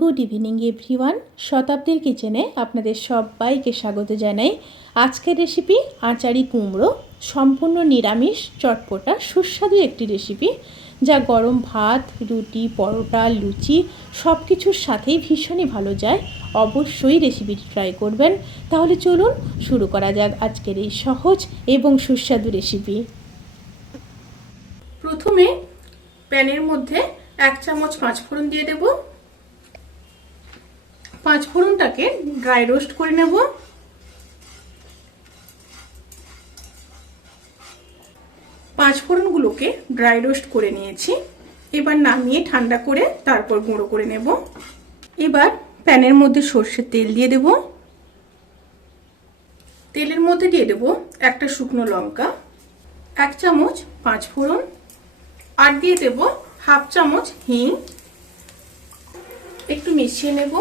Good evening everyone. শতাব্দীর কিচেনে আপনাদের সবাইকে স্বাগত জানাই। আজকের রেসিপি আচারি কুমড়ো, সম্পূর্ণ নিরামিষ, চটপটা, সুস্বাদু একটি রেসিপি, যা গরম ভাত, রুটি, পরোটা, লুচি সব কিছুর সাথেই ভীষণই ভালো যায়। অবশ্যই রেসিপিটি ট্রাই করবেন। তাহলে চলুন শুরু করা যাক আজকের এই সহজ এবং সুস্বাদু রেসিপি। প্রথমে প্যানের মধ্যে 1 চামচ পাঁচফোড়ন দিয়ে দেব। পাঁচফোড়নটাকে ড্রাই রোস্ট করে নেব। পাঁচফোড়নগুলোকে ড্রাই রোস্ট করে নিয়েছি। এবার নামিয়ে ঠান্ডা করে তারপর গুঁড়ো করে নেব। এবার প্যানের মধ্যে সর্ষের তেল দিয়ে দেব। তেলের মধ্যে দিয়ে দেব একটা শুকনো লঙ্কা, 1 চামচ পাঁচফোড়ন, আর দিয়ে দেব 1/2 চামচ হিং। একটু মিশিয়ে নেব।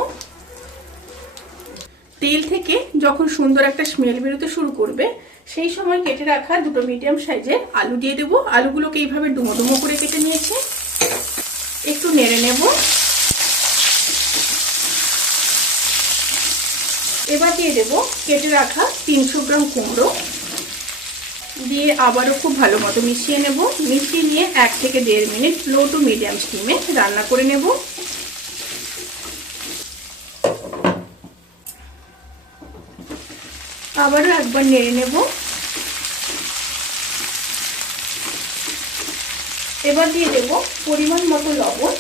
তেল থেকে যখন সুন্দর একটা স্মেল বেরোতে শুরু করবে, সেই সময় কেটে রাখা দুটো মিডিয়াম সাইজের আলু দিয়ে দেবো। আলুগুলোকে এইভাবে ডুমো ডুমো করে কেটে নিয়েছি। একটু নেড়ে নেব। এবার দিয়ে দেবো কেটে রাখা 300 গ্রাম কুমড়ো, দিয়ে আবারও খুব ভালো মতো মিশিয়ে নেব। মিশিয়ে নিয়ে 1 থেকে 1.5 মিনিট লো টু মিডিয়াম স্টিমে রান্না করে নেব। আবারও একবার নেড়ে নেব। এবার দিয়ে দেব পরিমাণ মতো লবণ,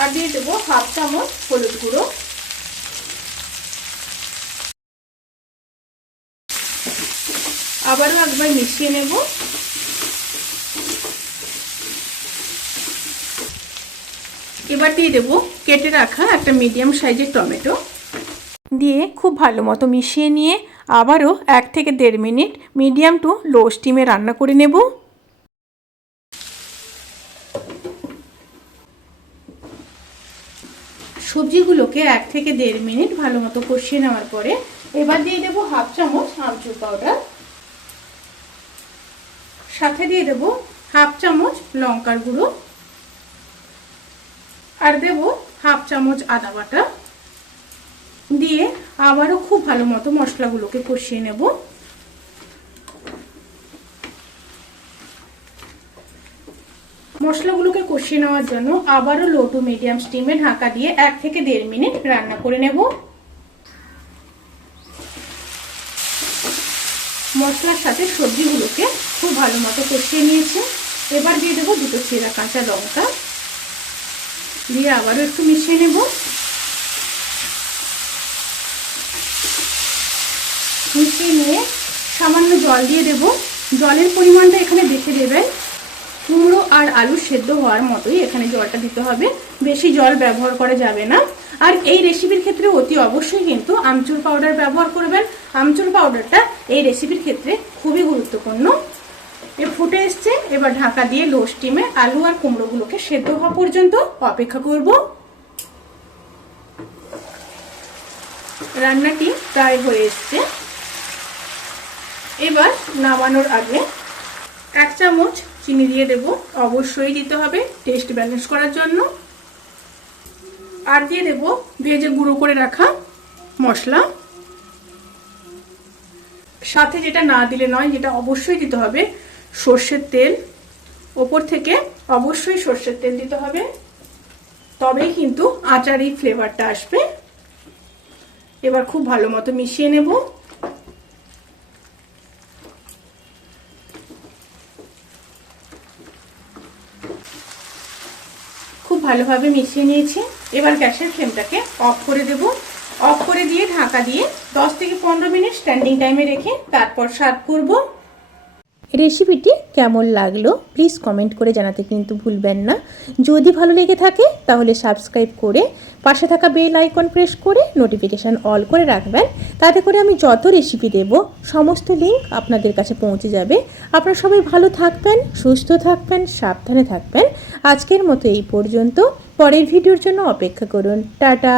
আর দিয়ে দেব 1/2 চামচ হলুদ গুঁড়ো। আবারও একবার মিশিয়ে নেব। এবার দিয়ে দেব কেটে রাখা একটা মিডিয়াম সাইজের টমেটো, দিয়ে খুব ভালো মতো মিশিয়ে নিয়ে আবারও 1 থেকে 1.5 মিনিট মিডিয়াম টু লো স্টিমে রান্না করে নেব। সবজিগুলোকে 1 থেকে 1.5 মিনিট ভালো মতো কষিয়ে নেওয়ার পরে এবার দিয়ে দেব 1/2 চামচ আমচুর পাউডার, সাথে দিয়ে দেব 1/2 চামচ লঙ্কার গুঁড়ো, আর দেব 1/2 চামচ আদা বাটা। দিয়ে আবারও খুব ভালো মতো মশলাগুলোকে কষিয়ে নেব। মশলাগুলোকে কষিয়ে নেওয়ার জন্য আবারও লো টু মিডিয়াম স্টিমে ঢাকা দিয়ে 1 থেকে 1.5 মিনিট রান্না করে নেব। মশলার সাথে সবজিগুলোকে খুব ভালো মতো কষিয়ে নিয়েছে। এবার দিয়ে দেবো দুটো চেরা কাঁচা লঙ্কা, দিয়ে আবারও একটু মিশিয়ে নেব। মিশিয়ে নিয়ে সামান্য জল দিয়ে দেব। জলের পরিমাণটা এখানে দেখে দেবেন। কুমড়ো আর আলু সেদ্ধ হওয়ার মতোই এখানে জলটা দিতে হবে, বেশি জল ব্যবহার করা যাবে না। আর এই রেসিপির ক্ষেত্রে অতি অবশ্যই কিন্তু আমচুর পাউডার ব্যবহার করবেন। আমচুর পাউডারটা এই রেসিপির ক্ষেত্রে খুবই গুরুত্বপূর্ণ। ফুটে এসছে। এবার ঢাকা দিয়ে লো স্টিমে আলু আর কুমড়োগুলোকে সেদ্ধ হওয়া পর্যন্ত অপেক্ষা করব। রান্নাটি প্রায় হয়ে এসছে। এবার নামানোর আগে 1 চামচ চিনি দিয়ে দেব। অবশ্যই দিতে হবে টেস্ট ব্যালেন্স করার জন্য। আর দিয়ে দেব ভেজে গুঁড়ো করে রাখা মশলা। সাথে যেটা না দিলে নয়, যেটা অবশ্যই দিতে হবে, সর্ষের তেল। ওপর থেকে অবশ্যই সর্ষের তেল দিতে হবে, তবেই কিন্তু আচার এই ফ্লেভারটা আসবে। এবার খুব ভালো মতো মিশিয়ে নেব। খুব ভালোভাবে মিশিয়ে নিয়েছি। এবার গ্যাসের ফ্লেমটাকে অফ করে দেব। অফ করে দিয়ে ঢাকা দিয়ে 10 থেকে 15 মিনিট স্ট্যান্ডিং টাইমে রেখে তারপর সার্ভ করব। রেসিপিটি কেমন লাগলো প্লিজ কমেন্ট করে জানাতে কিন্তু ভুলবেন না। যদি ভালো লেগে থাকে তাহলে সাবস্ক্রাইব করে পাশে থাকা বেল আইকন প্রেস করে নোটিফিকেশান অল করে রাখবেন। তাতে করে আমি যত রেসিপি দেব সমস্ত লিঙ্ক আপনাদের কাছে পৌঁছে যাবে। আপনারা সবাই ভালো থাকবেন, সুস্থ থাকবেন, সাবধানে থাকবেন। আজকের মতো এই পর্যন্ত। পরের ভিডিওর জন্য অপেক্ষা করুন। টাটা।